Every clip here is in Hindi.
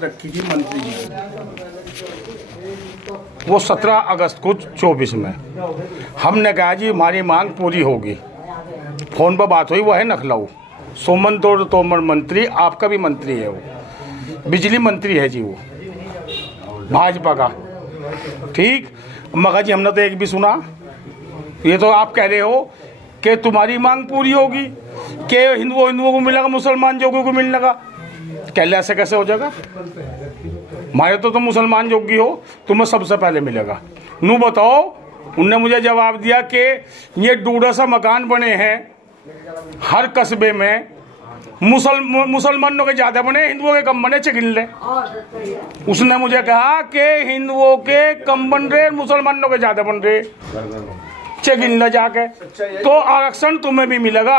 रखी थी मंत्री जी वो 17 अगस्त को 24 में हमने कहा जी हमारी मांग पूरी होगी। फ़ोन पर बात हुई, वो है लखनऊ सोमन तोमर मंत्री, आपका भी मंत्री है, वो बिजली मंत्री है जी, वो भाजपा का। ठीक, मगर जी हमने तो एक भी सुना, ये तो आप कह रहे हो कि तुम्हारी मांग पूरी होगी कि हिंदुओं को मिलेगा, मुसलमान जोगियों को मिलने का। कहले ऐसे कैसे हो जाएगा? हमारे तो तुम मुसलमान जोगी हो, तुम्हें सबसे पहले मिलेगा। नू बताओ, उनने मुझे जवाब दिया कि ये 150 मकान बने हैं हर कस्बे में, मुसलमानों के ज़्यादा बने, हिंदुओं के कम बने, चेक गिन ले। उसने मुझे कहा कि हिंदुओं के कम बन रहे, मुसलमानों के ज़्यादा बन रहे, चेक गिन ले जाके। तो आरक्षण तुम्हें भी मिलेगा,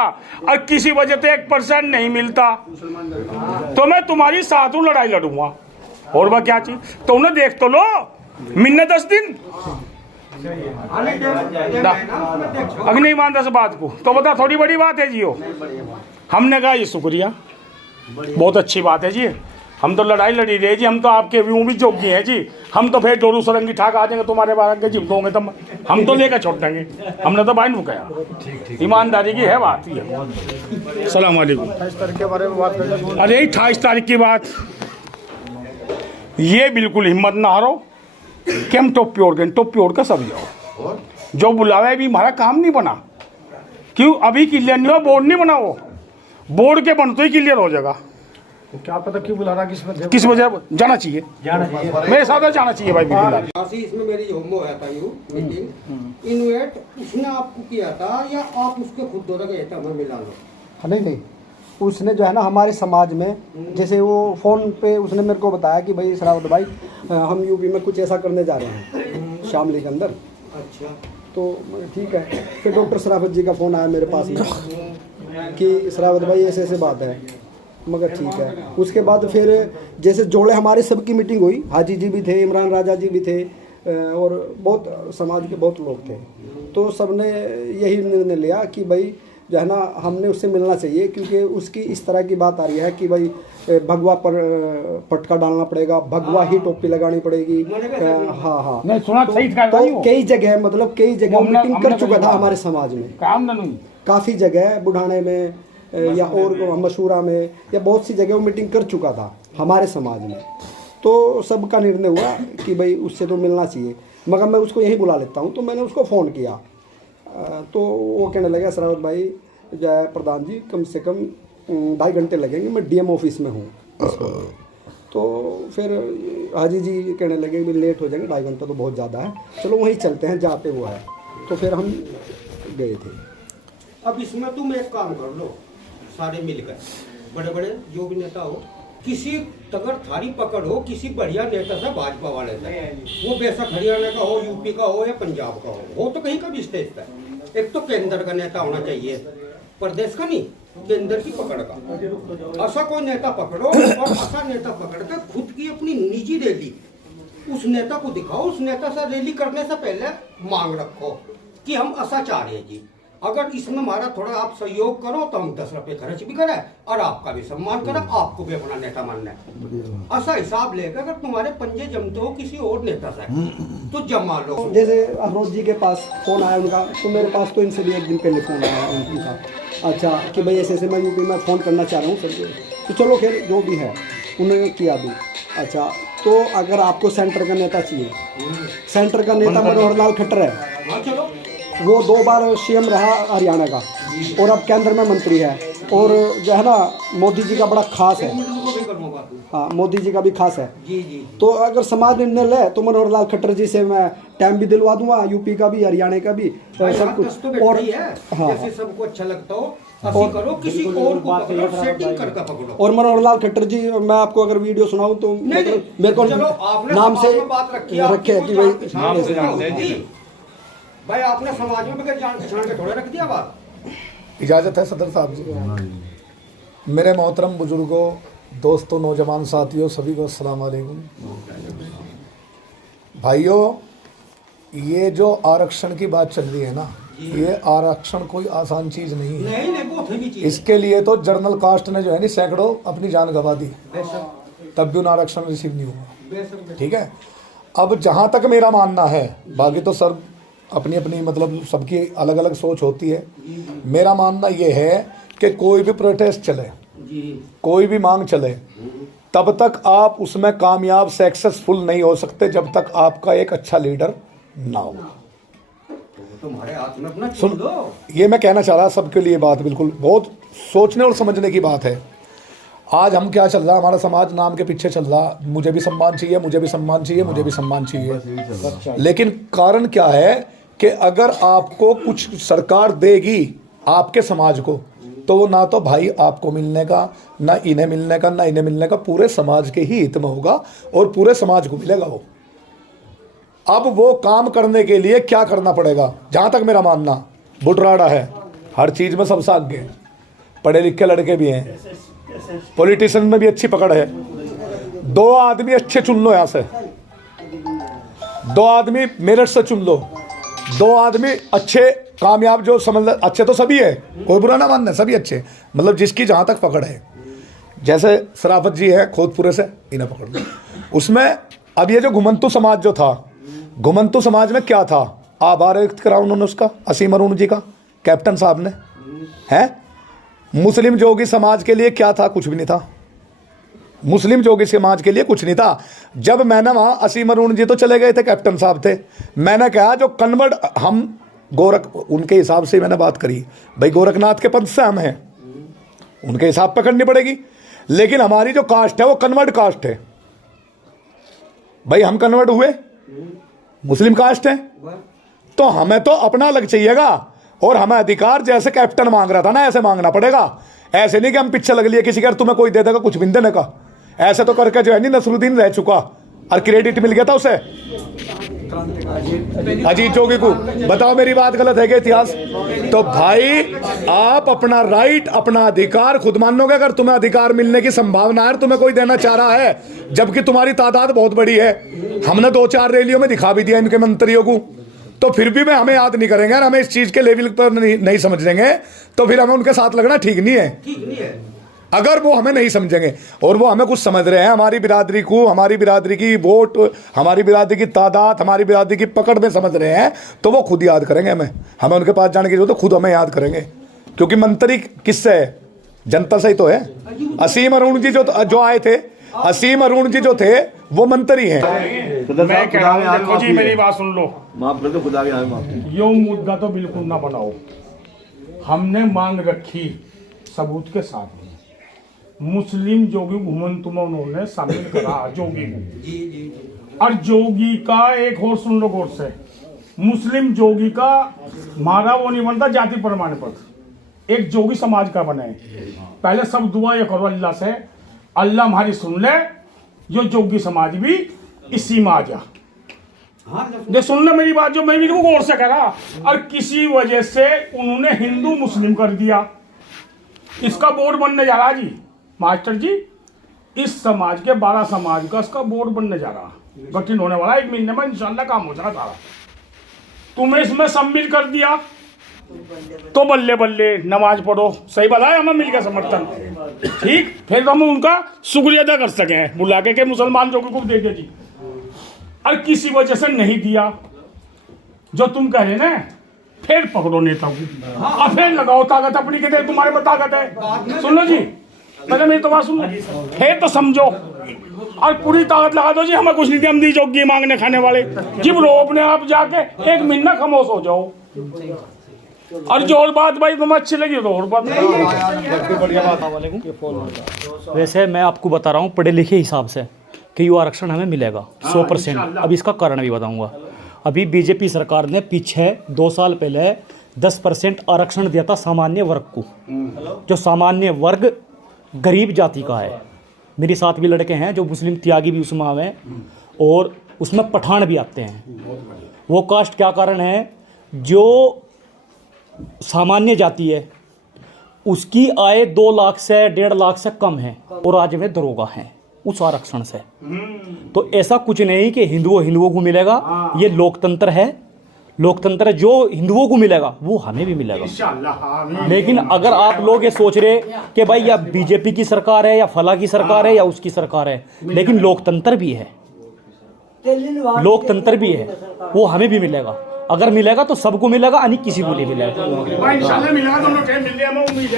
और किसी वजह से 1% नहीं मिलता तो मैं तुम्हारी साथों लड़ाई लड़ूंगा। और वह क्या चीज, तो उन्हें देख तो लो, मिलने 10 दिन अगर नहीं मानता इस बात को तो बता, थोड़ी बड़ी बात है जी हो। हमने कहा ये शुक्रिया, बहुत अच्छी बात है जी, हम तो लड़ाई लड़ी रहे जी, हम तो आपके व्यू भी जोगी हैं जी, हम तो फिर डोरू सरंगी ठाक आ जाएंगे तुम्हारे बारे में, जिम दोगे तो हम तो लेकर छोड़ देंगे। हमने तो भाई कहा, ईमानदारी की है बात ये। सलाम वालेकुम। अरे 28 तारीख की बात, ये बिल्कुल हिम्मत ना हारो कि हम टोपी ओढ़ गए, टोपी ओढ़ कर सब जाओ। जो बुलावे भी हमारा काम नहीं बना, क्यों अभी क्लियर नहीं हो, बोर्ड नहीं बना, वो बोर्ड के बनते ही क्लियर हो जाएगा। तो क्या पता क्यों बुला रहा, किस वजह जाना चाहिए, मेरे साथ जाना चाहिए भाई। इसमें मेरी होमो है था मीटिंग इनवाइट उसने आपको किया था या आप उसके खुद दौरा गए थे? हमें मिला लो। नहीं, उसने जो है ना हमारे समाज में, जैसे वो फ़ोन पे उसने मेरे को बताया कि भाई श्रावत भाई हम यूपी में कुछ ऐसा करने जा रहे हैं शामली के अंदर। अच्छा, तो ठीक है, फिर डॉक्टर श्रावत जी का फ़ोन आया मेरे पास में कि श्रावत भाई ऐसे ऐसे बात है, मगर ठीक है। उसके बाद फिर जैसे जोड़े हमारे सबकी मीटिंग हुई, हाजी जी भी थे, इमरान राजा जी भी थे, और बहुत समाज के बहुत लोग थे। तो सबने यही निर्णय लिया कि भाई जो है ना हमने उससे मिलना चाहिए, क्योंकि उसकी इस तरह की बात आ रही है कि भाई भगवा पर पटका डालना पड़ेगा, भगवा ही टोपी लगानी पड़ेगी। हाँ, नहीं सुना, तो, सही तो कई जगह मतलब कई जगह मीटिंग कर चुका था हमारे समाज में, काफ़ी जगह बुढ़ाने में या और मशहूरा में या बहुत सी जगह वो मीटिंग कर चुका था हमारे समाज में। तो सबका निर्णय हुआ कि भाई उससे तो मिलना चाहिए, मगर मैं उसको यहीं बुला लेता हूँ। तो मैंने उसको फ़ोन किया, तो वो कहने लगा श्रावत भाई जय प्रधान जी कम से कम 2.5 घंटे लगेंगे, मैं डीएम ऑफिस में हूँ। तो फिर हाजी जी कहने लगे कि लेट हो जाएंगे, 2.5 घंटा तो बहुत ज़्यादा है, चलो वहीं चलते हैं जहाँ पे वो है। तो फिर हम गए थे। अब इसमें तुम एक काम कर लो, सारे मिलकर बड़े बड़े जो भी नेता हो, किसी अगर थारी पकड़ हो किसी बढ़िया नेता से, भाजपा वाले से, वो बेशक हरियाणा का हो, यूपी का हो या पंजाब का हो तो कहीं का भी स्टेज पर। एक तो केंद्र का नेता होना चाहिए, प्रदेश का नहीं, केंद्र की पकड़ का। ऐसा कोई नेता पकड़ो और ऐसा नेता पकड़ कर खुद की अपनी निजी रैली उस नेता को दिखाओ। उस नेता से रैली करने से पहले मांग रखो कि हम ऐसा चाह रहे हैं जी, अगर इसमें हमारा थोड़ा आप सहयोग करो तो हम 10 रुपए खर्च भी करें और आपका भी सम्मान करें, आपको भी अपना नेता मानना है। ऐसा हिसाब लेकर अगर तुम्हारे पंजे जमते हो किसी और नेता से तो जमा लो। जैसे अफरोज जी के पास फ़ोन आया उनका, तो मेरे पास तो इनसे भी एक दिन पहले फ़ोन आया उनका, अच्छा कि भाई ऐसे ऐसे मैं यूपी में फ़ोन करना चाह रहा हूँ सर। तो चलो खैर जो भी है उन्होंने किया भी। अच्छा, तो अगर आपको सेंटर का नेता चाहिए, सेंटर का नेता मनोहर लाल खट्टर है, चलो वो 2 बार सीएम रहा हरियाणा का और अब केंद्र में मंत्री है, और जो है ना मोदी जी का बड़ा खास है। हाँ, मोदी जी का भी खास है जी जी। तो अगर समाज निर्णय ले तो मनोहर लाल खट्टर जी से मैं टाइम भी दिलवा दूंगा, यूपी का भी हरियाणा का भी, तो सब कुछ। और हाँ, जैसे सबको अच्छा लगता हो और करो, किसी और को पकड़ो, सेटिंग करके पकड़ो। और मनोहर लाल खट्टर जी, मैं आपको अगर वीडियो सुनाऊं तो मेरे को नाम से रखे कि भाई भाई आपने समाज में बगैर जान पहचान के थोड़े रख दिया बात। इजाज़त है सदर साहब जी। मेरे मोहतरम बुजुर्गों, दोस्तों, नौजवान साथियों, सभी को अस्सलाम वालेकुम। भाइयों, ये जो आरक्षण की बात चल रही है ना, ये आरक्षण कोई आसान चीज़ नहीं है। नहीं, बहुत हेवी चीज़। इसके लिए तो जनरल कास्ट ने जो है ना सैकड़ों अपनी जान गंवा दी। तब भी उन्हें आरक्षण रिसीव नहीं हुआ। ठीक है, अब जहाँ तक मेरा मानना है, बाकी तो सर अपनी अपनी मतलब सबकी अलग अलग सोच होती है। मेरा मानना ये है कि कोई भी प्रोटेस्ट चले, कोई भी मांग चले, तब तक आप उसमें कामयाब सक्सेसफुल नहीं हो सकते जब तक आपका एक अच्छा लीडर ना हो। तुम्हारे हाथ में अपना सुन, ये मैं कहना चाह रहा सबके लिए बात बिल्कुल बहुत सोचने और समझने की बात है। आज हम क्या चल रहा, हमारा समाज नाम के पीछे चल रहा, मुझे भी सम्मान चाहिए, मुझे भी सम्मान चाहिए, मुझे भी सम्मान चाहिए। लेकिन कारण क्या है कि अगर आपको कुछ सरकार देगी आपके समाज को, तो वो ना तो भाई आपको मिलने का, ना इन्हें मिलने का, ना इन्हें मिलने का, पूरे समाज के ही हित में होगा और पूरे समाज को मिलेगा वो। अब वो काम करने के लिए क्या करना पड़ेगा, जहाँ तक मेरा मानना, बुटराड़ा है, हर चीज़ में सबसे आगे हैं, पढ़े लिखे लड़के भी हैं, पॉलिटिशियन में भी अच्छी पकड़ है। 2 आदमी अच्छे चुन लो यहाँ से, 2 आदमी मेरठ से चुन लो, 2 आदमी अच्छे कामयाब जो समझ, अच्छे तो सभी है, कोई बुरा ना मानना, सभी अच्छे, मतलब जिसकी जहाँ तक पकड़ है। जैसे सराफत जी है खोदपुरे से, इन्हें पकड़ लो। उसमें अब ये जो घुमंतु समाज जो था, घुमंतु समाज में क्या था, आभार व्यक्त करा उन्होंने उसका, असीम अरुण जी का, कैप्टन साहब ने, हैं। मुस्लिम जोगी समाज के लिए क्या था, कुछ भी नहीं था। मुस्लिम जोगी समाज के लिए कुछ नहीं था। जब मैंने वहाँ, असीम अरुण जी तो चले गए थे, कैप्टन साहब थे, मैंने कहा जो कन्वर्ट, हम गोरख, उनके हिसाब से मैंने बात करी, भाई गोरखनाथ के पंथ से हम हैं, उनके हिसाब पर करनी पड़ेगी। लेकिन हमारी जो कास्ट है वो कन्वर्ट कास्ट है, भाई हम कन्वर्ट हुए, मुस्लिम कास्ट है, तो हमें तो अपना अलग चाहिएगा और हमें अधिकार जैसे कैप्टन मांग रहा था ना, ऐसे मांगना पड़ेगा। ऐसे नहीं कि हम पीछे लग लिए किसी का, तुम्हें कोई दे देगा कुछ भी देने का, ऐसे तो करके जो है नहीं नसरुद्दीन रह चुका और क्रेडिट मिल गया था उसे, अजीत जोगी को। बताओ मेरी बात गलत है क्या इतिहास? तो भाई आप अपना राइट, अपना अधिकार खुद मानोगे अगर तुम्हें अधिकार मिलने की संभावना है, तुम्हें कोई देना चाह रहा है, जबकि तुम्हारी तादाद बहुत बड़ी है। हमने 2-4 रैलियों में दिखा भी दिया इनके मंत्रियों को, तो फिर भी हमें याद नहीं करेंगे और हमें इस चीज के लेवल पर नहीं समझेंगे, तो फिर हमें उनके साथ लगना ठीक नहीं है। अगर वो हमें नहीं समझेंगे और वो हमें कुछ समझ रहे हैं, हमारी बिरादरी को, हमारी बिरादरी की वोट, हमारी बिरादरी की तादाद, हमारी बिरादरी की पकड़ में समझ रहे हैं, तो वो खुद याद करेंगे हमें उनके पास जाने की जरूरत है, खुद हमें याद करेंगे। क्योंकि मंत्री किससे है? जनता से ही तो है। असीम अरुण जी जो आए थे, असीम अरुण जी जो थे वो मंत्री हैं। मैं कह रहा हूं, देखो जी मेरी बात सुन लो, माफ कर दो, खुदा के नाम माफ। यो मुद्दा तो बिल्कुल ना बनाओ। हमने मांग रखी सबूत के साथ में, मुस्लिम जोगी घुमंतु में उन्होंने शामिल करा जोगी को, और जोगी का एक और सुन लो गौर से, मुस्लिम जोगी का हमारा वो नहीं बनता जाति प्रमाण पत्र, एक जोगी समाज का बने। पहले सब दुआ ये करो अल्लाह से, अल्लाह हमारी सुन ले, जो जोगी समाज भी इसी में आ जा। ये सुन ले मेरी बात, जो मैं भी गौर से करा, और किसी वजह से उन्होंने हिंदू मुस्लिम कर दिया। इसका बोर्ड बनने जा रहा जी मास्टर जी, इस समाज के 12 समाज का इसका बोर्ड बनने जा रहा, गठन होने वाला 1 महीने में इंशाल्लाह काम हो जाएगा सारा। तुम्हें इसमें सम्मिलित कर दिया तो बल्ले बल्ले नमाज पढ़ो, सही बताया, हमें मिल गया समर्थन, ठीक, फिर हम उनका शुक्रिया अदा कर सके बुला के मुसलमान जोगी को दे दे जी। और किसी वजह से नहीं दिया, जो तुम कह रहे ना, फिर पकड़ो नेता को और फिर लगाओ ताकत अपनी, कहते तुम्हारे में ताकत है। सुन लो जी, पहले मेरी तो बात सुन लो, फिर तो समझो और पूरी ताकत लगा दो जी, हमें कुछ नहीं दिया, हम दी जोगी मांगने खाने वाले जी, रो अपने आप जाके 1 महीना खामोश हो जाओ। और जो और बात भाई तुम्हें अच्छी लगी तो और बात वैसे मैं आपको बता रहा हूँ पढ़े लिखे हिसाब से कि युवा आरक्षण हमें मिलेगा 100%। अब इसका कारण भी बताऊंगा। अभी बीजेपी सरकार ने पीछे 2 साल पहले 10% आरक्षण दिया था सामान्य वर्ग को, जो सामान्य वर्ग गरीब जाति का है। मेरे साथ भी लड़के हैं जो मुस्लिम त्यागी भी उसमें आए और उसमें पठान भी आते हैं। वो कास्ट क्या कारण है, जो सामान्य जाति है उसकी आय 2 लाख से 1.5 लाख से कम है और आज वे दरोगा हैं उस आरक्षण से। तो ऐसा कुछ नहीं कि हिंदुओं को मिलेगा, ये लोकतंत्र है, लोकतंत्र है, जो हिंदुओं को मिलेगा वो हमें भी मिलेगा। लेकिन अगर आप लोग ये सोच रहे कि भाई या बीजेपी की सरकार है या फला की सरकार है या उसकी सरकार है, लेकिन लोकतंत्र भी है, लोकतंत्र भी है, वो हमें भी मिलेगा। अगर मिलेगा तो सबको मिलेगा, अन्य किसी को नहीं मिलेगा।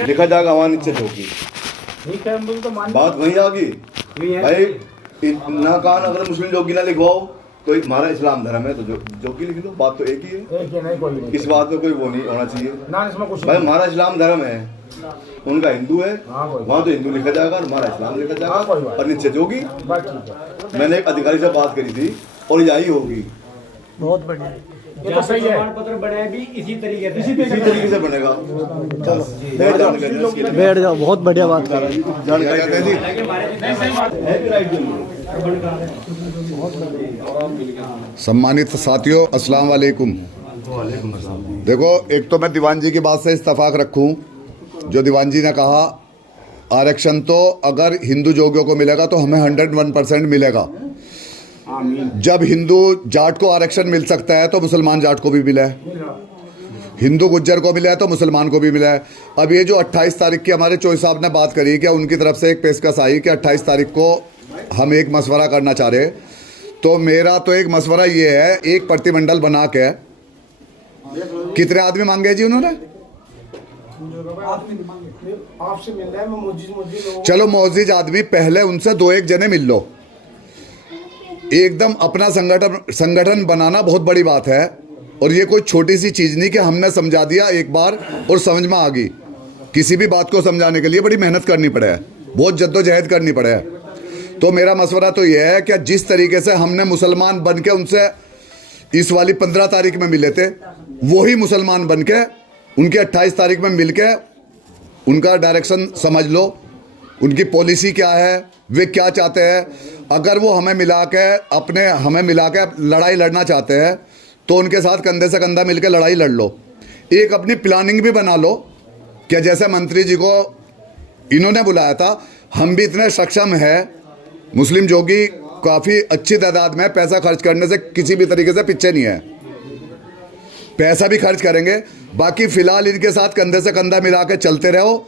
लिखा जाएगा हमारा नीचे होगी, बात वही आ गई भाई। ना कान अगर मुस्लिम जोगी ना लिखवाओ तो हमारा इस्लाम धर्म है तो जोगी लिख लो, बात तो एक ही है। इस बात में कोई वो नहीं होना चाहिए भाई। हमारा इस्लाम धर्म है, उनका हिंदू है, वहाँ तो हिंदू लिखा जाएगा और हमारा इस्लाम लिखा जाएगा और नीचे जोगी। मैंने एक अधिकारी से बात करी थी और यही होगी। बहुत बढ़िया, ये तो सही है। प्रमाण पत्र बनाया भी इसी तरीके से बनेगा। चलो बैठ जाओ, बहुत बढ़िया बात कर रहे सम्मानित साथियों, अस्सलाम वालेकुम। देखो, एक तो मैं दीवान जी की बात से इत्तेफाक रखूं, जो दीवान जी ने कहा आरक्षण तो अगर हिंदू जोगियों को मिलेगा तो हमें 101% मिलेगा। जब हिंदू जाट को आरक्षण मिल सकता है तो मुसलमान जाट को भी मिला है, हिंदू गुज्जर को मिला है तो मुसलमान को भी मिला है। अब ये जो 28 तारीख की हमारे चोई साहब ने बात करी कि उनकी तरफ से एक पेशकश आई कि 28 तारीख को हम एक मशवरा करना चाह रहे, तो मेरा तो एक मशवरा ये है, एक प्रतिमंडल बना के कितने आदमी मांगे जी उन्होंने? आपसे मिल रहा है, चलो मोअज़्ज़िज़ आदमी, पहले उनसे 2-1 जने मिल लो। एकदम अपना संगठन बनाना बहुत बड़ी बात है और ये कोई छोटी सी चीज़ नहीं कि हमने समझा दिया एक बार और समझ में आ गई। किसी भी बात को समझाने के लिए बड़ी मेहनत करनी पड़े है, बहुत जद्दोजहद करनी पड़े है। तो मेरा मशवरा तो ये है कि जिस तरीके से हमने मुसलमान बन के उनसे इस वाली 15 तारीख में मिले थे, वही मुसलमान बन के उनके 28 तारीख में मिल के उनका डायरेक्शन समझ लो, उनकी पॉलिसी क्या है, वे क्या चाहते हैं। अगर वो हमें मिला के लड़ाई लड़ना चाहते हैं तो उनके साथ कंधे से कंधा मिलकर लड़ाई लड़ लो। एक अपनी प्लानिंग भी बना लो कि जैसे मंत्री जी को इन्होंने बुलाया था, हम भी इतने सक्षम हैं, मुस्लिम जोगी काफ़ी अच्छी तादाद में, पैसा खर्च करने से किसी भी तरीके से पीछे नहीं है, पैसा भी खर्च करेंगे। बाकी फ़िलहाल इनके साथ कंधे से कंधा मिला के चलते रहो,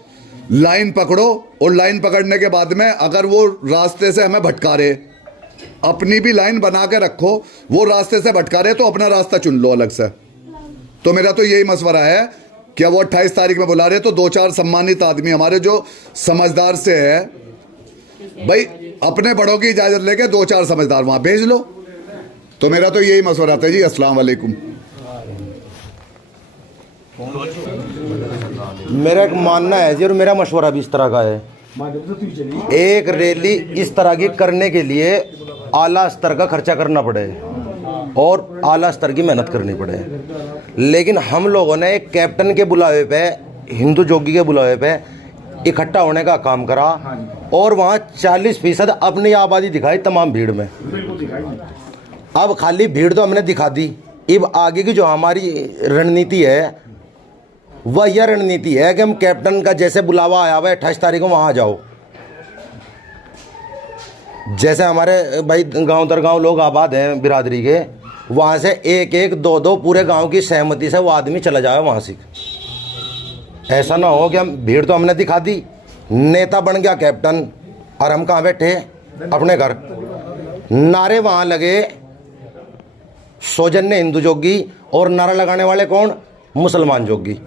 लाइन पकड़ो और लाइन पकड़ने के बाद में अगर वो रास्ते से हमें भटका रहे, अपनी भी लाइन बना के रखो, वो रास्ते से भटका रहे तो अपना रास्ता चुन लो अलग से। तो मेरा तो यही मशवरा है कि वो 28 तारीख में बुला रहे तो 2-4 सम्मानित आदमी हमारे जो समझदार से है, भाई अपने बड़ों की इजाज़त लेके 2-4 समझदार वहाँ भेज लो। तो मेरा तो यही मशवरा था जी। अस्सलाम वालेकुम। मेरा एक मानना है जी और मेरा मशवरा भी इस तरह का है, एक रैली इस तरह की करने के लिए आला स्तर का खर्चा करना पड़े और आला स्तर की मेहनत करनी पड़े। लेकिन हम लोगों ने एक कैप्टन के बुलावे पे, हिंदू जोगी के बुलावे पे इकट्ठा होने का काम करा और वहाँ 40% अपनी आबादी दिखाई तमाम भीड़ में। अब खाली भीड़ तो हमने दिखा दी, अब आगे की जो हमारी रणनीति है वह यह रणनीति है कि हम कैप्टन का जैसे बुलावा आया हुआ है 28 तारीख को वहाँ आ जाओ। जैसे हमारे भाई गांव दर गांव लोग आबाद हैं बिरादरी के, वहाँ से 1-1, 2-2 पूरे गांव की सहमति से वो आदमी चला जाए वहाँ से। ऐसा ना हो कि हम भीड़ तो हमने दिखा दी, नेता बन गया कैप्टन और हम कहाँ बैठे अपने घर। नारे वहाँ लगे सौजन्य हिंदू जोगी और नारा लगाने वाले कौन? मुसलमान जोगी।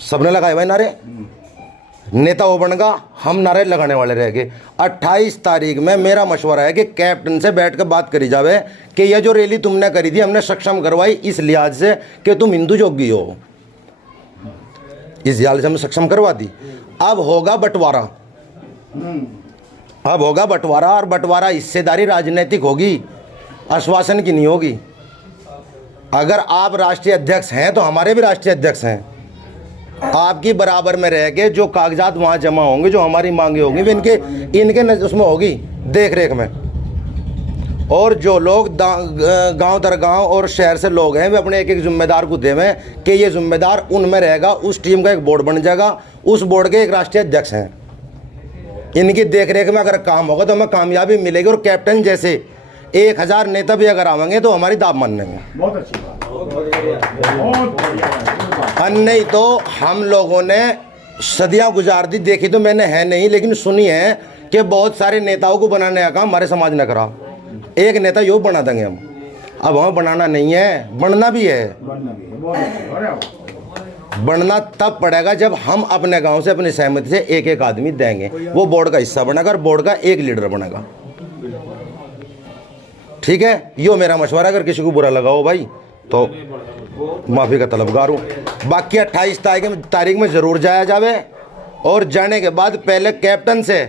सबने लगाए भाई नारे, नेता वो बन गया, हम नारे लगाने वाले रह गए। 28 तारीख में मेरा मशवरा है कि कैप्टन से बैठ कर बात करी जावे कि यह जो रैली तुमने करी थी हमने सक्षम करवाई इस लिहाज से कि तुम हिंदू जोगी हो, इस लिहाज से हमने सक्षम करवा दी। अब होगा बंटवारा, और बंटवारा हिस्सेदारी राजनीतिक होगी, आश्वासन की नहीं होगी। अगर आप राष्ट्रीय अध्यक्ष हैं तो हमारे भी राष्ट्रीय अध्यक्ष हैं, आपकी बराबर में रह के जो कागजात वहाँ जमा होंगे, जो हमारी मांगे होंगी, वे इनके उसमें होगी देख रेख में। और जो लोग गांव दर गांव और शहर से लोग हैं, वे अपने एक जिम्मेदार को देवें कि ये जिम्मेदार उनमें रहेगा। उस टीम का एक बोर्ड बन जाएगा, उस बोर्ड के एक राष्ट्रीय अध्यक्ष हैं। इनकी देख रेख में अगर काम होगा तो हमें कामयाबी मिलेगी। और कैप्टन जैसे 1000 नेता भी अगर आवेंगे तो हमारी दाब मानेंगे। बहुत अच्छी बात। नहीं तो हम लोगों ने सदियां गुजार दी, देखी तो मैंने है नहीं, लेकिन सुनी है कि बहुत सारे नेताओं को बनाने का काम हमारे समाज ने करा। एक नेता यो बना देंगे हम, अब हमें बनाना नहीं है, बनना भी है। बनना तब पड़ेगा जब हम अपने गांव से अपनी सहमति से एक एक आदमी देंगे, वो बोर्ड का हिस्सा बनेगा और बोर्ड का एक लीडर बनेगा। ठीक है, यो मेरा मशवरा। अगर किसी को बुरा लगा हो भाई तो माफ़ी का तलबगार हूँ। बाकी 28 तारीख में ज़रूर जाया जावे, और जाने के बाद पहले कैप्टन से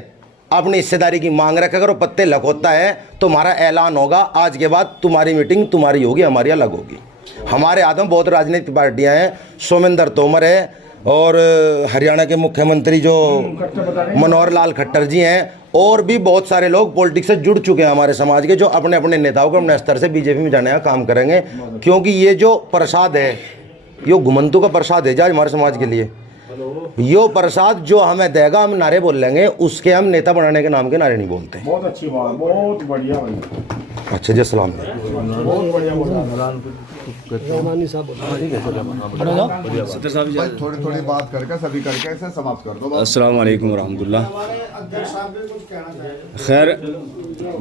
अपनी हिस्सेदारी की मांग रखे। अगर वो पत्ते लखोता है तो हमारा ऐलान होगा, आज के बाद तुम्हारी मीटिंग तुम्हारी होगी, हमारी अलग होगी। हमारे हाथ में बहुत राजनीतिक पार्टियां हैं, सोमेंद्र तोमर है और हरियाणा के मुख्यमंत्री जो मनोहर लाल खट्टर जी हैं, और भी बहुत सारे लोग पॉलिटिक्स से जुड़ चुके हैं हमारे समाज के, जो अपने अपने नेताओं को अपने स्तर से बीजेपी में जाने का काम करेंगे। क्योंकि ये जो प्रसाद है, यो घुमंतु का प्रसाद है आज हमारे समाज के लिए। यो प्रसाद जो हमें देगा, हम नारे बोल लेंगे, उसके हम नेता बनाने के नाम के नारे नहीं बोलते। बहुत अच्छी बात, बहुत बढ़िया भाई। अच्छा जी, सलाम। बहुत बढ़िया थोड़ी थोड़ी बात करके सभी करके इसे समाप्त कर दो। अस्सलाम वालेकुम रहमतुल्लाह। खैर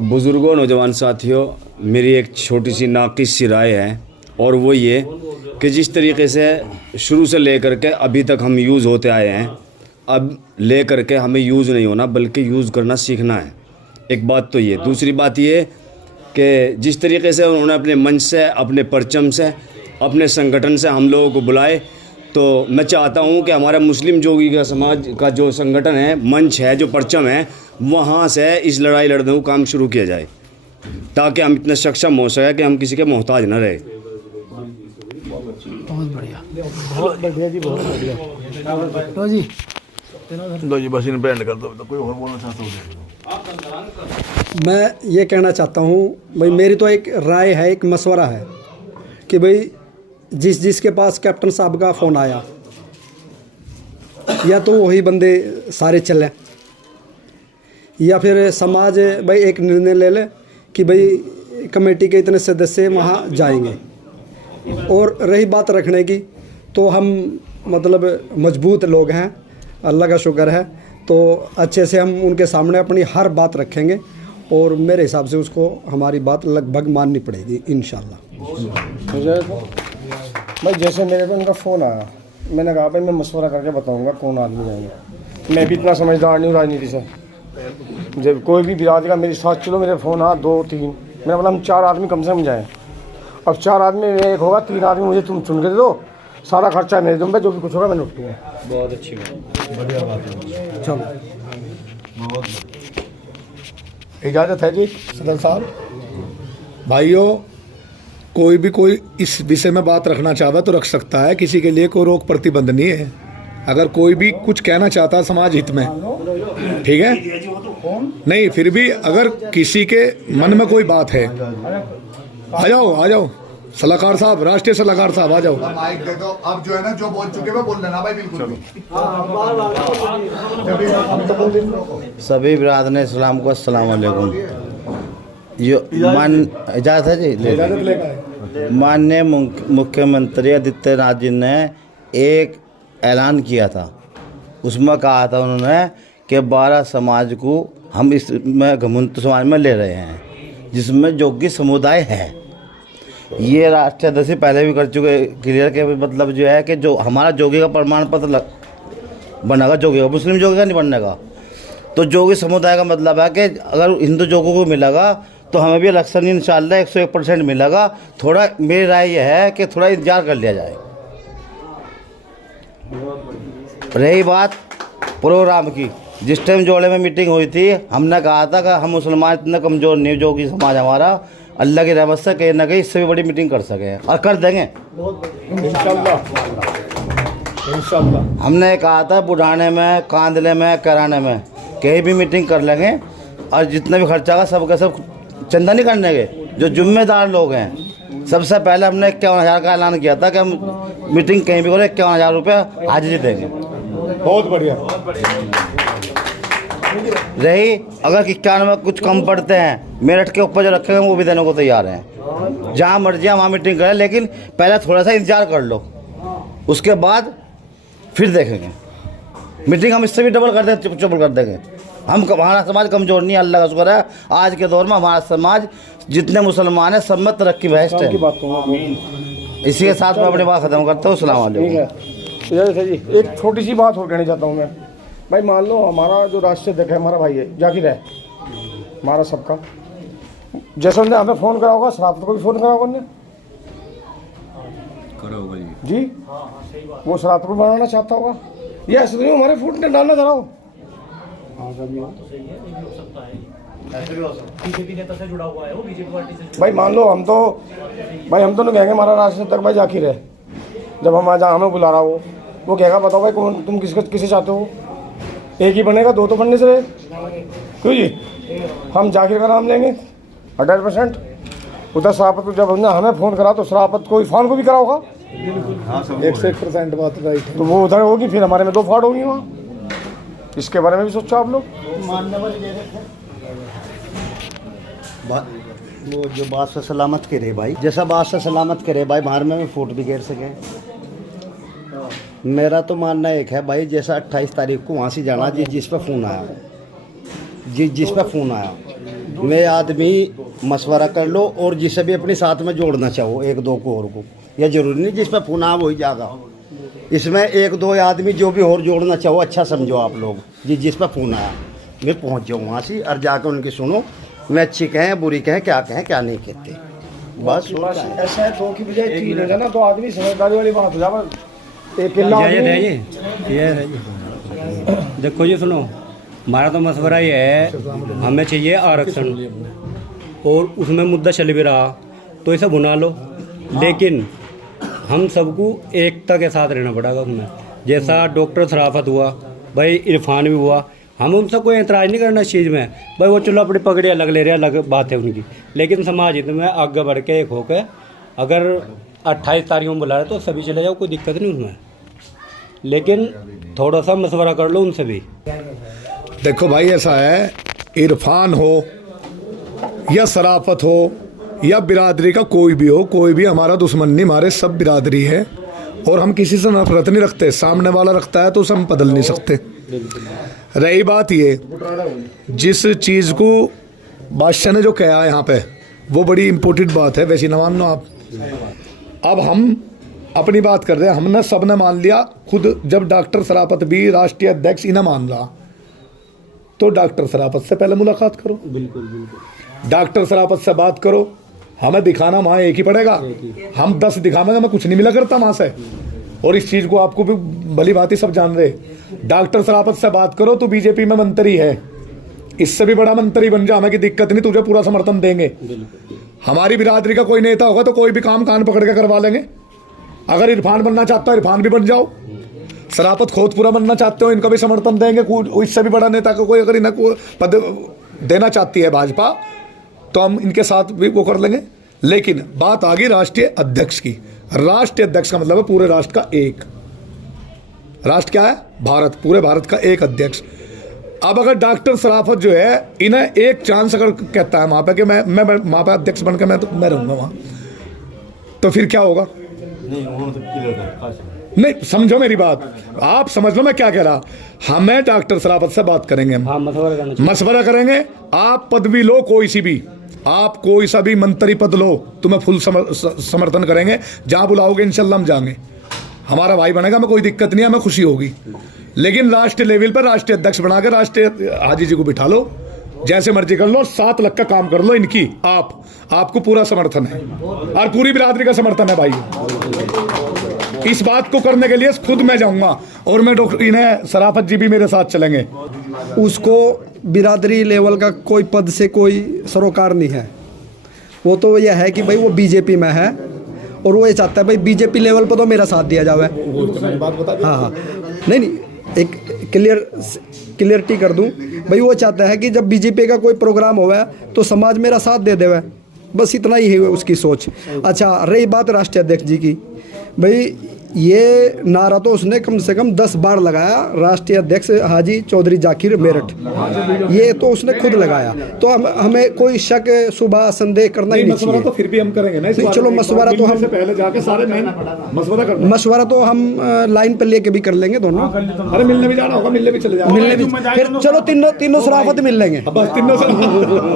बुज़ुर्गों, नौजवान साथियों, मेरी एक छोटी सी नाक़िस सी राय है, और वो ये कि जिस तरीके से शुरू से लेकर के अभी तक हम यूज़ होते आए हैं, अब ले करके हमें यूज़ नहीं होना बल्कि यूज़ करना सीखना है। एक बात तो ये। दूसरी बात ये कि जिस तरीके से उन्होंने अपने मंच से, अपने परचम से, अपने संगठन से हम लोगों को बुलाए, तो मैं चाहता हूँ कि हमारा मुस्लिम जोगी का समाज का जो संगठन है, मंच है, जो परचम है, वहाँ से इस लड़ाई लड़ने को काम शुरू किया जाए, ताकि हम इतने सक्षम हो सके कि हम किसी के मोहताज न रहे। बहुत बढ़िया जी, बहुत बढ़िया। तो जी लो जी, बस इन पे एंड कर दो। तो कोई और बोलना चाहता हूँ? मैं ये कहना चाहता हूँ भाई, मेरी तो एक राय है, एक मशवरा है कि भाई जिसके पास कैप्टन साहब का फ़ोन आया, या तो वही बंदे सारे चलें, या फिर समाज भाई एक निर्णय ले ले कि भाई कमेटी के इतने सदस्य वहाँ जाएंगे। और रही बात रखने की, तो हम मतलब मजबूत लोग हैं, अल्लाह का शुक्र है, तो अच्छे से हम उनके सामने अपनी हर बात रखेंगे, और मेरे हिसाब से उसको हमारी बात लगभग माननी पड़ेगी इंशाल्लाह। मुझे तो भाई जैसे मेरे को उनका फ़ोन आया, मैंने कहा भाई मैं मशवरा करके बताऊंगा कौन आदमी जाएंगे। मैं भी इतना समझदार नहीं हूँ राजनीति से। जब कोई भी बिरादरी का मेरे साथ चलो, मेरे फ़ोन आ 2-3, मैंने बोला हम 4 आदमी कम से कम जाएँ। अब 4 आदमी में एक होगा, 3 आदमी मुझे तुम चुन के दे दो, सारा खर्चा मेरे दूँगा, जो भी कुछ होगा मैं लुटूँगा। बहुत अच्छी बात, बढ़िया बात है। चलो, इजाज़त है जी सदर साहब। भाइयों, कोई इस विषय में बात रखना चाहता तो रख सकता है, किसी के लिए कोई रोक प्रतिबंध नहीं है। अगर कोई भी कुछ कहना चाहता है समाज हित में, ठीक है, नहीं फिर भी अगर किसी के मन में कोई बात है, आ जाओ सलाहकार साहब, राष्ट्रीय सलाहकार साहब, आ जाओ। माइक दे दो। अब जो है ना, जो बोल चुके हैं बोल देना भाई, बिल्कुल भी। सभी बिरादरान इस्लाम को अस्सलाम वालेकुम। इजाज़त है जी। माननीय मुख्यमंत्री आदित्यनाथ जी ने एक ऐलान किया था, उसमें कहा था उन्होंने कि 12 समाज को हम इसमें घुमंतु समाज में ले रहे हैं, जिसमें जोगी समुदाय है। ये राष्ट्रीय अध्यक्ष पहले भी कर चुके क्लियर के, मतलब जो है कि जो हमारा जोगी का प्रमाण पत्र बनेगा, जोगी का, मुस्लिम जोगी का नहीं बनने का। तो जोगी समुदाय का मतलब है कि अगर हिंदू जोगों को मिलेगा तो हमें भी इलेक्शन इंशाल्लाह 101% मिलेगा। थोड़ा मेरी राय यह है कि थोड़ा इंतजार कर लिया जाए। रही बात प्रोग्राम की, जिस टाइम जोड़े में मीटिंग हुई थी, हमने कहा था कि हम मुसलमान इतना कमज़ोर नहीं, जोगी समाज हमारा अल्लाह की रहमत से कहीं ना कहीं इससे भी बड़ी मीटिंग कर सके, और कर देंगे इंशाल्लाह। हमने कहा था बुढ़ाने में, कांदले में, कराने में कहीं भी मीटिंग कर लेंगे, और जितना भी खर्चा होगा सबका सब चंदा नहीं करने के, जो जिम्मेदार लोग हैं। सबसे पहले हमने 51,000 का ऐलान किया था कि हम मीटिंग कहीं भी करें 51,000 रुपये हाजिरी देंगे। बहुत बढ़िया। रही अगर 91 में कुछ कम पड़ते हैं, मेरठ के ऊपर जो रखे हैं वो भी देने को तैयार हैं। जहाँ मर्जी वहाँ मीटिंग करें, लेकिन पहले थोड़ा सा इंतजार कर लो, उसके बाद फिर देखेंगे। मीटिंग हम इससे भी डबल कर देंगे, ट्रिपल कर देंगे। हमारा समाज कमज़ोर नहीं है, अल्लाह का शुक्र है। आज के दौर में हमारा समाज जितने मुसलमान हैं सब में तरक्की बहस्ट है। इसी के साथ मैं अपनी बात ख़त्म करता हूँ। अस्सलाम वालेकुम। जी एक छोटी सी बात और कहना चाहता हूँ मैं। भाई मान लो हमारा जो राष्ट्रीय अध्यक्ष है, हमारा भाई है, जाकिर है, हमारा सबका, जैसे उन्होंने हमें फ़ोन करा होगा, शराफत को भी फ़ोन करा होगा उन्होंने जी, वो शराफत को बनाना चाहता होगा। ये ऐसे नहीं हमारे फूट ने डालना चाह रहा हो। भाई मान लो हम तो नहीं कहेंगे हमारा राष्ट्रीय अध्यक्ष भाई जाकिर है, जब हम आज हमें बुला रहा हो वो कहेगा बताओ भाई कौन तुम किसे चाहते हो, एक ही बनेगा, दो तो बनने से रहे। क्यों जी, हम जाकिर का नाम लेंगे 100%। उधर शराफत को जब हमें फ़ोन करा तो शराफत को इरफान को भी करा होगा। 101% बात राइट है। तो वो उधर होगी, फिर हमारे में 2 फाड़ होगी वहाँ। इसके बारे में भी सोचो आप लोग। वो जो बात से सलामत करे भाई, जैसा बात से सलामत करे भाई, बाहर में फूट भी घेर सकें। मेरा तो मानना एक है भाई, जैसा 28 तारीख को वहाँ से जाना, जिस पर फ़ोन आया, जिस पर फ़ोन आया, मैं आदमी मशवरा कर लो और जिसे भी अपने साथ में जोड़ना चाहो, 1-2 को और को, या जरूरी नहीं जिस पर फ़ोन आया वही जागा। इसमें 1-2 आदमी जो भी और जोड़ना चाहो अच्छा समझो आप लोग। जिस पर फ़ोन आया मैं पहुँच जाऊँ वहाँ से और जाकर उनकी सुनो, मैं अच्छी कहें बुरी कहें क्या नहीं कहते, बस ऐसा है। 2 की बजाय 3 हो जाए ना तो आदमी समझदारी वाली बात हो जाए। देखो जी सुनो, हमारा तो मशवरा ये है, हमें चाहिए आरक्षण और उसमें मुद्दा चल भी रहा तो इसे भुना लो, लेकिन हम सबको एकता के साथ रहना पड़ेगा उसमें। जैसा डॉक्टर शराफत हुआ भाई, इरफान भी हुआ, हम उनसे कोई एतराज़ नहीं करना इस चीज़ में भाई, वो चलो अपनी पगड़ी अलग ले रहे हैं, अलग बात है उनकी, लेकिन समाज हित में आगे बढ़ के एक होकर अगर 28 तारीख में बुला रहे तो सभी चले जाओ, कोई दिक्कत नहीं उसमें, लेकिन थोड़ा सा मशवरा कर लो उनसे भी। देखो भाई ऐसा है, इरफान हो या शराफत हो या बिरादरी का कोई भी हमारा दुश्मन नहीं, हमारे सब बिरादरी है और हम किसी से नफरत नहीं रखते। सामने वाला रखता है तो उसे हम बदल नहीं सकते। रही बात ये, जिस चीज़ को बादशाह ने जो कहा यहाँ पे वो बड़ी इम्पोर्टेंट बात है, वैसे ना मान लो आप। अब हम अपनी बात कर रहे हैं, हमने सबने मान लिया, खुद जब डॉक्टर शराफत भी राष्ट्रीय अध्यक्ष इन्हें मान रहा तो डॉक्टर शराफत से पहले मुलाकात करो, बिल्कुल डॉक्टर शराफत से बात करो। हमें दिखाना वहाँ एक ही पड़ेगा, हम 10 दिखाएंगे, हमें कुछ नहीं मिला करता वहाँ से। और इस चीज़ को आपको भी भली भांति सब जान रहे। डॉक्टर शराफत से बात करो तो बीजेपी में मंत्री है, इससे भी बड़ा मंत्री बन जा, हमें की दिक्कत नहीं, तुझे पूरा समर्थन देंगे। हमारी बिरादरी का कोई नेता होगा तो कोई भी काम कान पकड़ के करवा लेंगे। अगर इरफान बनना चाहता हो इरफान भी बन जाओ, शराफत खोदपुरा बनना चाहते हो इनका भी समर्थन देंगे। इससे भी बड़ा नेता को कोई अगर इन्हें को पद देना चाहती है भाजपा तो हम इनके साथ भी वो कर लेंगे। लेकिन बात आ गई राष्ट्रीय अध्यक्ष की। राष्ट्रीय अध्यक्ष का मतलब है पूरे राष्ट्र का एक, राष्ट्र क्या है? भारत, पूरे भारत का एक अध्यक्ष। अब अगर डॉक्टर शराफत जो है इन्हें एक चांस अगर कहता है वहाँ पे कि मैं वहाँ पे अध्यक्ष बनकर मैं रहूँगा वहाँ, तो फिर क्या होगा? नहीं समझो मेरी बात, आप समझ लो मैं क्या कह रहा। हमें डॉक्टर शराफत से बात करेंगे, हम मशवरा करेंगे। आप पदवी लो कोई सी भी, आप कोई सा भी मंत्री पद लो, तुम्हें फुल समर्थन करेंगे। जहाँ बुलाओगे इंशाल्लाह हम जाएंगे, हमारा भाई बनेगा, हमें कोई दिक्कत नहीं है, हमें खुशी होगी। लेकिन राष्ट्रीय लेवल पर राष्ट्रीय अध्यक्ष बनाकर राष्ट्रीय हाजी जी को बिठा लो, जैसे मर्जी कर लो, 7 लाख का काम कर लो इनकी, आपको पूरा समर्थन है और पूरी बिरादरी का समर्थन है भाई। इस बात को करने के लिए खुद मैं जाऊंगा और मैं डॉक्टर इन्हें शराफत जी भी मेरे साथ चलेंगे। उसको बिरादरी लेवल का कोई पद से कोई सरोकार नहीं है। वो तो यह है कि भाई वो बीजेपी में है और वो ये चाहता है भाई बीजेपी लेवल पर तो मेरा साथ दिया जावे। हाँ, नहीं एक क्लियरिटी कर दूं भाई, वो चाहता है कि जब बीजेपी का कोई प्रोग्राम होवे तो समाज मेरा साथ दे देवे, बस इतना ही है उसकी सोच। अच्छा, रही बात राष्ट्रीय अध्यक्ष जी की, भाई ये नारा तो उसने कम से कम 10 बार लगाया, राष्ट्रीय अध्यक्ष हाजी चौधरी जाकिर मेरठ, ये तो उसने खुद लगाया। तो हमें कोई शक सुबह संदेह करना ही नहीं चाहिए। तो फिर भी हम करेंगे ना, चलो मशवरा तो हम पहले जाके सारे मशवरा तो हम लाइन पर लेके भी कर लेंगे दोनों। अरे मिलने भी जाना होगा, मिलने भी चले जाओ, मिलने भी फिर चलो तीनों शराफत मिल लेंगे,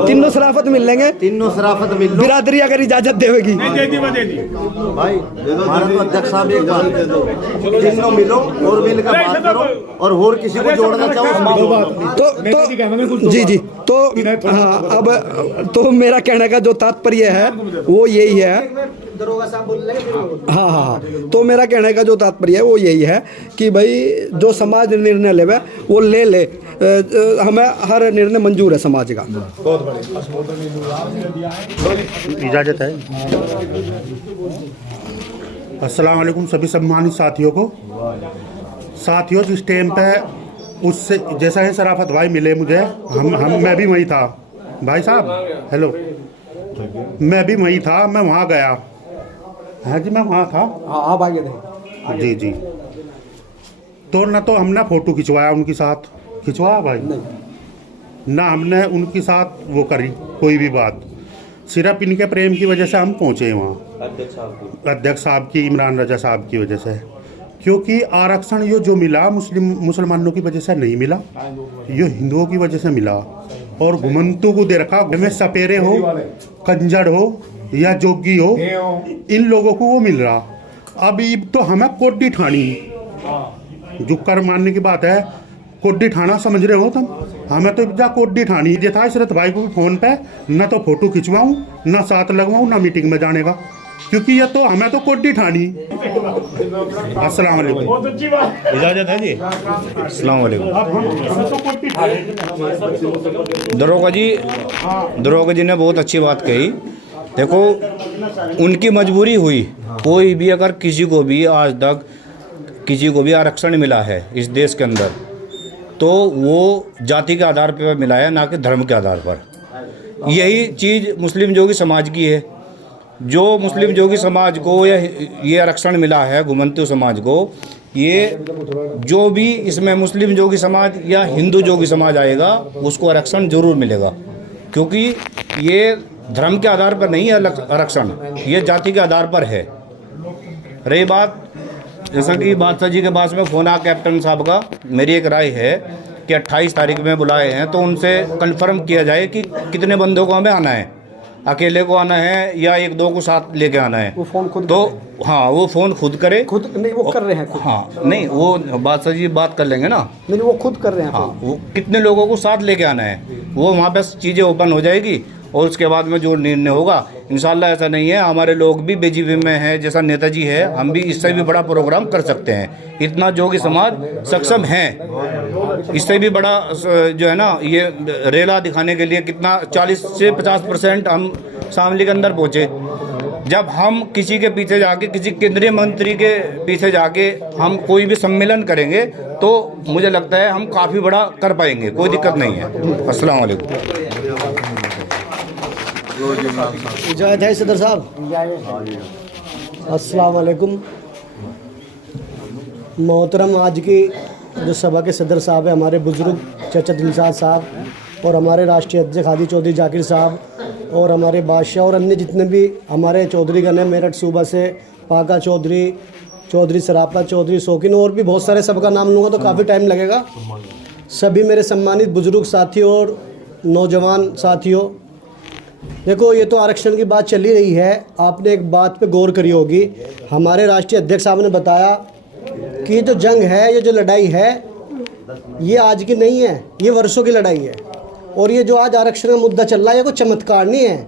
तीनों शराफत मिल लेंगे, तीनों शराफत मिल लो। बिरादरी अगर इजाजत देगी भाई हमारा तो अध्यक्ष साहब एक बात दे दो, तीनों मिलो और मिलकर बात करो, और किसी को जोड़ना चाहो तो जी तो हाँ, अब तो मेरा कहने का जो तात्पर्य है वो यही है, हाँ, तो मेरा कहने का जो तात्पर्य है वो यही है कि भाई जो समाज निर्णय लेवे वो ले हमें हर निर्णय मंजूर है समाज का। इजाज़त है। अस्सलाम वालेकुम सभी सम्मानित साथियों को। साथियों, जिस टाइम पे उससे जैसा है शराफत भाई मिले मुझे, मैं भी वहीं था भाई साहब, हेलो, मैं भी वहीं था, मैं वहाँ गया। हाँ जी, मैं वहाँ था। आप आगे थे? जी जी। तो ना तो हमने फ़ोटो खिंचवाया उनके साथ, खिंचवाया भाई, ना हमने उनके साथ वो करी कोई भी बात, सिर्फ इनके प्रेम की वजह से हम पहुँचे वहाँ, अध्यक्ष साहब की, इमरान रजा साहब की वजह से। क्योंकि आरक्षण ये जो मिला मुसलमानों की वजह से नहीं मिला, ये हिंदुओं की वजह से मिला। और घुमंतु को दे रखा, में सपेरे हो, कंजड़ हो या जोगी हो, इन लोगों को वो मिल रहा। अब तो हमें कोड्डी ठानी, जो कर मानने की बात है, कोड्डी ठाना समझ रहे हो तुम, हमें तो जा कोड्डी ठानी। ये था इशरत भाई को भी फोन पे, ना तो फोटो खिंचवाऊं, ना साथ लगवाऊं, ना मीटिंग में जाने का, क्योंकि ये तो हमें तो कोड्डी ठानी। अस्सलाम वालेकुम। बहुत अच्छी बात, इजाजत है जी। अस्सलाम वालेकुम। दरोगा जी ने बहुत अच्छी बात कही। देखो, उनकी मजबूरी हुई, कोई भी अगर किसी को भी आज तक किसी को भी आरक्षण मिला है इस देश के अंदर, तो वो जाति के आधार पर मिला है, ना कि धर्म के आधार पर। यही चीज़ मुस्लिम जोगी समाज की है। जो मुस्लिम जोगी समाज को ये आरक्षण मिला है, घुमंतु समाज को, ये जो भी इसमें मुस्लिम जोगी समाज या हिंदू जोगी समाज आएगा उसको आरक्षण जरूर मिलेगा, क्योंकि ये धर्म के आधार पर नहीं है आरक्षण, ये जाति के आधार पर है। रही बात, जैसा कि बादशाह जी के पास में फ़ोन आ कैप्टन साहब का, मेरी एक राय है कि 28 तारीख में बुलाए हैं, तो उनसे कंफर्म किया जाए कि कितने बंदों को हमें आना है, अकेले को आना है या एक दो को साथ लेके आना है। वो फ़ोन खुद, तो हाँ, वो फ़ोन खुद करे, खुद नहीं, वो कर रहे हैं खुद। हाँ, नहीं, वो बादशाह जी बात कर लेंगे ना, नहीं वो खुद कर रहे हैं। हाँ, वो कितने लोगों को साथ लेके आना है, वो वहाँ पे चीज़ें ओपन हो जाएगी, और उसके बाद में जो निर्णय होगा, इंशाल्लाह ऐसा नहीं है, हमारे लोग भी बीजेपी में हैं, जैसा नेताजी है, हम भी इससे भी बड़ा प्रोग्राम कर सकते हैं। इतना जोगी समाज सक्षम है, इससे भी बड़ा जो है ना, ये रेला दिखाने के लिए कितना 40 से 50% हम शामली के अंदर पहुँचे। जब हम किसी के पीछे जाके, किसी केंद्रीय मंत्री के पीछे जाके हम कोई भी सम्मेलन करेंगे, तो मुझे लगता है हम काफ़ी बड़ा कर पाएंगे, कोई दिक्कत नहीं है। अस्सलाम वालेकुम। इजाज़त है सदर साहब। अस्सलाम वालेकुम। मोहतरम, आज की जो सभा के सदर साहब है, हमारे बुज़ुर्ग चाचा दिलशाद साहब, और हमारे राष्ट्रीय अध्यक्ष हाजी चौधरी जाकिर साहब, और हमारे बादशाह और अन्य जितने भी हमारे चौधरीगण हैं मेरठ सूबा से, पाका चौधरी, चौधरी सरापा, चौधरी शौकीन, और भी बहुत सारे, सबका नाम लूँगा तो काफ़ी टाइम लगेगा। सभी मेरे सम्मानित बुज़ुर्ग साथियों और नौजवान साथियों, देखो, ये तो आरक्षण की बात चली रही है, आपने एक बात पे गौर करी होगी, हमारे राष्ट्रीय अध्यक्ष साहब ने बताया कि ये जो जंग है, ये जो लड़ाई है, ये आज की नहीं है, ये वर्षों की लड़ाई है। और ये जो आज आरक्षण का मुद्दा चल रहा है, ये कोई चमत्कार नहीं है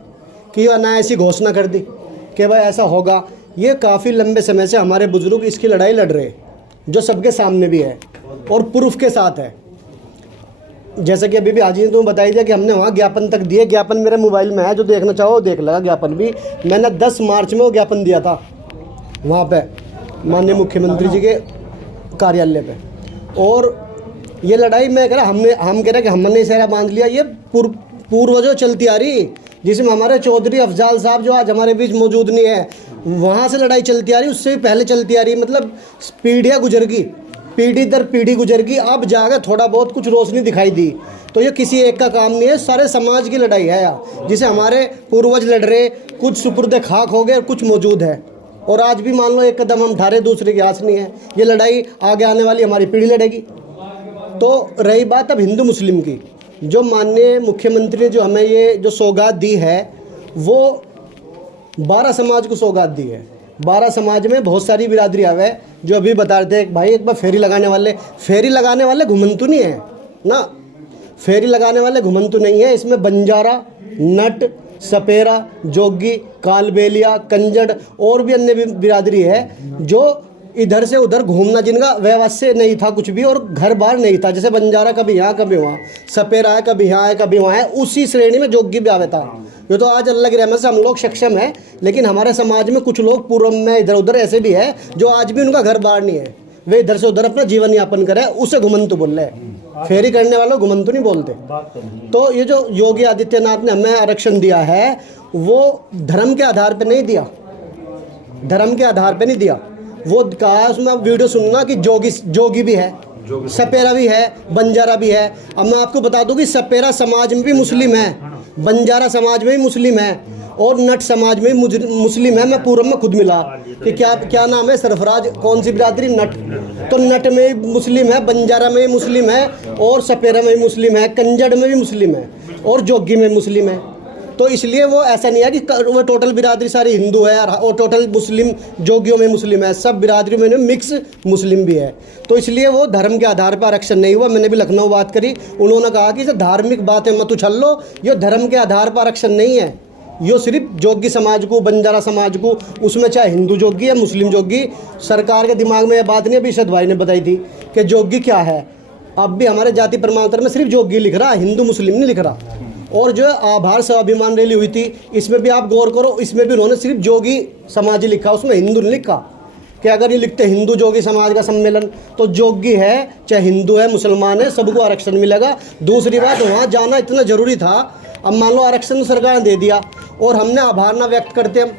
कि ये अनायासी घोषणा कर दी कि भाई ऐसा होगा। ये काफ़ी लंबे समय से हमारे बुजुर्ग इसकी लड़ाई लड़ रहे हैं, जो सबके सामने भी है और प्रूफ के साथ है। जैसे कि अभी भी हाजी ने तुम्हें बताई दिया कि हमने वहाँ ज्ञापन तक दिए, ज्ञापन मेरे मोबाइल में है, जो देखना चाहो देख लेगा। ज्ञापन भी मैंने 10 मार्च में वो ज्ञापन दिया था वहाँ पे माननीय मुख्यमंत्री जी के कार्यालय पे। और ये लड़ाई मैं कह रहा, हम कह रहे कि हमने सेहरा बांध लिया, ये पूर्वजों चलती आ रही, जिसमें हमारे चौधरी अफजाल साहब जो आज हमारे बीच मौजूद नहीं है, वहाँ से लड़ाई चलती आ रही, उससे भी पहले चलती आ रही, मतलब पीढ़ियाँ गुजर गई, पीढ़ी दर पीढ़ी गुजर गई, अब जाकर थोड़ा बहुत कुछ रोशनी दिखाई दी। तो ये किसी एक का काम नहीं है, सारे समाज की लड़ाई है यार, जिसे हमारे पूर्वज लड़ रहे, कुछ सुपुर्द खाक हो गए और कुछ मौजूद है। और आज भी मान लो एक कदम हम ढारे, दूसरे की आस नहीं है। ये लड़ाई आगे आने वाली हमारी पीढ़ी लड़ेगी। तो रही बात अब हिंदू मुस्लिम की, जो माननीय मुख्यमंत्री ने जो हमें ये जो सौगात दी है, वो 12 समाज को सौगात दी है। 12 समाज में बहुत सारी बिरादरी आवे, जो अभी बता रहे थे भाई एक बार फेरी लगाने वाले घुमंतु नहीं है ना, फेरी लगाने वाले घुमंतु नहीं है। इसमें बंजारा, नट, सपेरा, जोगी, कालबेलिया, कंजड़ और भी अन्य बिरादरी है, जो इधर से उधर घूमना, जिनका व्यवसाय नहीं था कुछ भी और घर बार नहीं था। जैसे बंजारा कभी यहाँ कभी वहाँ, सपेरा है कभी यहाँ है कभी वहाँ है, उसी श्रेणी में जोगी भी आवे था। ये तो आज अल्लाह की रहमत से हम लोग सक्षम है, लेकिन हमारे समाज में कुछ लोग पूर्व में इधर उधर ऐसे भी है जो आज भी उनका घर बार नहीं है, वे इधर से उधर अपना जीवन यापन करे, उसे घुमंतु बोल रहे हैं। फेरी करने वालों घुमंतु नहीं बोलते। तो ये जो योगी आदित्यनाथ ने हमें आरक्षण दिया है, वो धर्म के आधार पर नहीं दिया, धर्म के आधार पर नहीं दिया। वो कहा, उसमें वीडियो सुनना कि जोगी भी है, सपेरा भी है, बंजारा भी है। अब मैं आपको बता दूं कि सपेरा समाज में भी मुस्लिम है, बंजारा समाज में भी मुस्लिम है और नट समाज में मुस्लिम है। मैं पूर्व में खुद मिला कि क्या नाम है, सरफराज, कौन सी बिरादरी, नट। तो नट में भी मुस्लिम है, बंजारा में भी मुस्लिम है और सपेरा में भी मुस्लिम है, कंजड़ में भी मुस्लिम है और जोगी में मुस्लिम है। तो इसलिए वो ऐसा नहीं है कि वो टोटल बिरादरी सारी हिंदू है और टोटल मुस्लिम जोगियों में मुस्लिम है, सब बिरादरी में मिक्स मुस्लिम भी है। तो इसलिए वो धर्म के आधार पर आरक्षण नहीं हुआ। मैंने भी लखनऊ बात करी, उन्होंने कहा कि धार्मिक बातें मत उछल लो, ये धर्म के आधार पर आरक्षण नहीं है, ये सिर्फ जोगी समाज को, बंजारा समाज को, उसमें चाहे हिंदू जोगी या मुस्लिम जोगी। सरकार के दिमाग में यह बात नहीं, अभी इशरत भाई ने बताई थी कि जोगी क्या है। अब भी हमारे जाति प्रमाण पत्र में सिर्फ जोगी लिख रहा, हिंदू मुस्लिम नहीं लिख रहा। और जो आभार स्वाभिमान रैली हुई थी, इसमें भी आप गौर करो, इसमें भी उन्होंने सिर्फ जोगी समाज लिखा, उसमें हिंदू नहीं लिखा। कि अगर ये लिखते हिंदू जोगी समाज का सम्मेलन, तो जोगी है चाहे हिंदू है मुसलमान है, सबको आरक्षण मिलेगा। दूसरी बात, वहाँ जाना इतना ज़रूरी था। अब मान लो आरक्षण सरकार ने दे दिया और हमने आभार ना व्यक्त करते हम।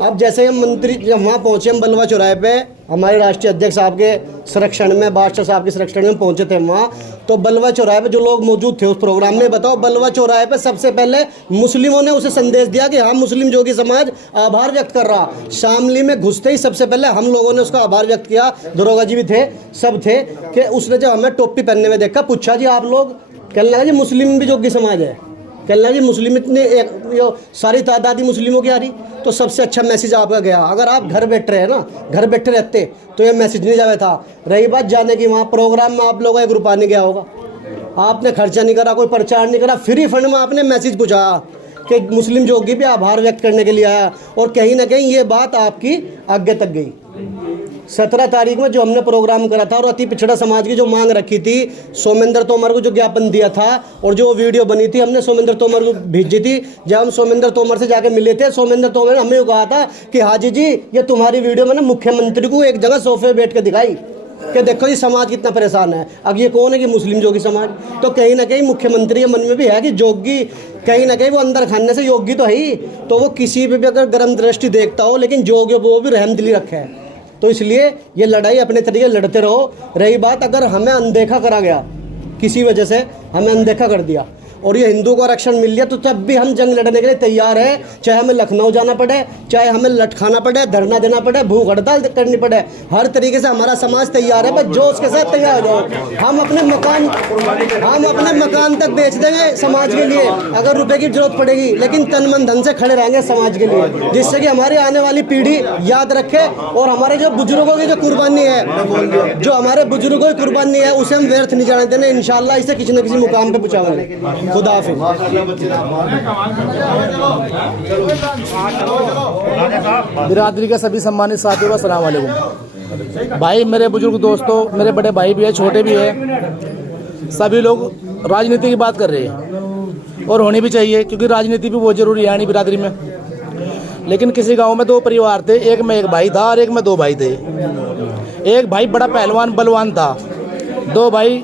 अब जैसे हम मंत्री जब वहाँ पहुँचे, हम बलवा चौराहे पे हमारे राष्ट्रीय अध्यक्ष साहब के संरक्षण में, बादशाह साहब के संरक्षण में पहुँचे थे वहाँ, तो बलवा चौराहे पे जो लोग मौजूद थे उस प्रोग्राम में, बताओ बलवा चौराहे पे सबसे पहले मुस्लिमों ने उसे संदेश दिया कि हाँ मुस्लिम जोगी समाज आभार व्यक्त कर रहा। शामली में घुसते ही सबसे पहले हम लोगों ने उसका आभार व्यक्त किया, दरोगा जी भी थे, सब थे, कि उसने जब हमें टोपी पहनने में देखा, पूछा जी आप लोग, कहने लगा जी मुस्लिम भी जोगी समाज है, कहने लगा जी मुस्लिम इतने सारी तादादी मुस्लिमों की आ रही। तो सबसे अच्छा मैसेज आपका गया। अगर आप घर बैठे रहे ना, घर बैठे रहते तो ये मैसेज नहीं जावे था। रही बात जाने की, वहाँ प्रोग्राम में आप लोगों का एक रुपया नहीं गया होगा, आपने खर्चा नहीं करा, कोई प्रचार नहीं करा, फ्री फंड में आपने मैसेज पहुँचाया कि मुस्लिम जोगी भी आभार व्यक्त करने के लिए आया। और कहीं ना कहीं ये बात आपकी आगे तक गई। 17 तारीख में जो हमने प्रोग्राम करा था और अति पिछड़ा समाज की जो मांग रखी थी, सोमेंद्र तोमर को जो ज्ञापन दिया था और जो वीडियो बनी थी, हमने सोमेंद्र तोमर को भेजी थी। जब हम सोमेंद्र तोमर से जाके मिले थे, सोमेंद्र तोमर ने हमें कहा था कि हाजी जी ये तुम्हारी वीडियो मैंने मुख्यमंत्री को एक जगह सोफे बैठ कर दिखाई कि देखो ये समाज कितना परेशान है। अब ये कौन है कि मुस्लिम जोगी समाज। तो कहीं ना कहीं मुख्यमंत्री के मन में भी है कि जोगी कहीं ना कहीं वो अंदर खाने से योगी तो है ही, तो वो किसी पे भी अगर गर्म दृष्टि देखता हो, लेकिन जोगी वो भी रहमदिली रखे है। तो इसलिए ये लड़ाई अपने तरीके लड़ते रहो। रही बात, अगर हमें अनदेखा करा गया, किसी वजह से हमें अनदेखा कर दिया और ये हिंदू को आरक्षण मिल गया, तो तब भी हम जंग लड़ने के लिए तैयार है। चाहे हमें लखनऊ जाना पड़े, चाहे हमें लटखाना पड़े, धरना देना पड़े, भूख हड़ताल करनी पड़े, हर तरीके से हमारा समाज तैयार है। बस जोश के साथ तैयार हो जाओ। हम अपने मकान तक बेच देंगे समाज के लिए अगर रुपए की जरूरत पड़ेगी, लेकिन तन मन धन से खड़े रहेंगे समाज के लिए, जिससे कि हमारी आने वाली पीढ़ी याद रखे और हमारे जो बुजुर्गों की जो कुर्बानी है, जो हमारे बुजुर्गों की कुर्बानी है, उसे हम व्यर्थ नहीं जाने देने। इंशाल्लाह इसे किसी न किसी मुकाम पे पहुंचाएंगे। खुदा हाफिज। बिरादरी के सभी सम्मानित साथियों को अस्सलाम वालेकुम। भाई, मेरे बुजुर्ग दोस्तों, मेरे बड़े भाई भी है, छोटे भी है, सभी लोग राजनीति की बात कर रहे हैं और होनी भी चाहिए, क्योंकि राजनीति भी बहुत ज़रूरी है बिरादरी में। लेकिन किसी गांव में 2 परिवार थे, एक में एक भाई था और एक में 2 भाई थे। एक भाई बड़ा पहलवान बलवान था, 2 भाई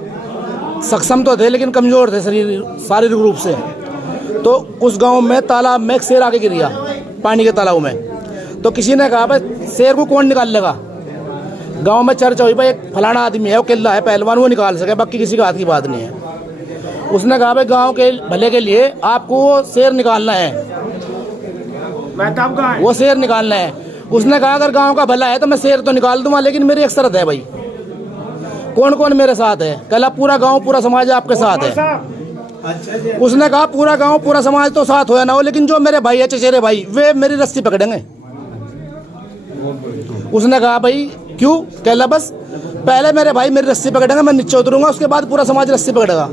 सक्षम तो थे लेकिन कमज़ोर थे शारीरिक रूप से। तो उस गांव में तालाब में एक शेर आके गिर गया, पानी के तालाब में। तो किसी ने कहा भाई शेर को कौन निकाल लेगा। गांव में चर्चा हुई भाई एक फलाना आदमी है, वो किला है पहलवान, वो निकाल सके, बाकी किसी का हाथ की बात नहीं है। उसने कहा भाई गांव के भले के लिए आपको वो शेर निकालना है, वो शेर निकालना है। उसने कहा अगर गांव का भला है तो मैं शेर तो निकाल दूंगा, लेकिन मेरी एक शर्त है भाई। कौन कौन मेरे साथ है? कहला पूरा गांव पूरा समाज आपके साथ है। उसने कहा पूरा गांव पूरा समाज तो साथ हो या ना हो, लेकिन जो मेरे भाई है चचेरे भाई, वे मेरी रस्सी पकड़ेंगे। उसने कहा भाई क्यों? कहला बस पहले मेरे भाई मेरी रस्सी पकड़ेंगे, मैं नीचे उतरूंगा, उसके बाद पूरा समाज रस्सी पकड़ेगा।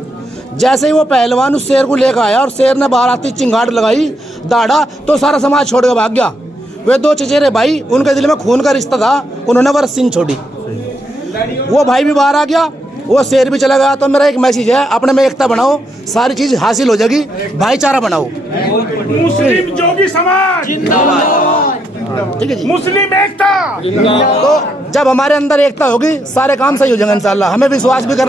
जैसे ही वो पहलवान उस शेर को लेकर आया और शेर ने बाहर आती चिंगाड़ लगाई, दाड़ा, तो सारा समाज छोड़ के भाग गया। वे दो चचेरे भाई, उनके दिल में खून का रिश्ता था, उन्होंने वो रस्सी छोड़ी। वो भाई भी बाहर आ गया, वो शेर भी चला गया। तो मेरा एक मैसेज है, अपने में एकता बनाओ, सारी चीज हासिल हो जाएगी, भाईचारा बनाओ। मुस्लिम जोगी समाज ठीक है जी, मुस्लिम एकता। तो जब हमारे अंदर एकता होगी सारे काम सही हो जाएंगे इंशाल्लाह। हमें विश्वास भी करना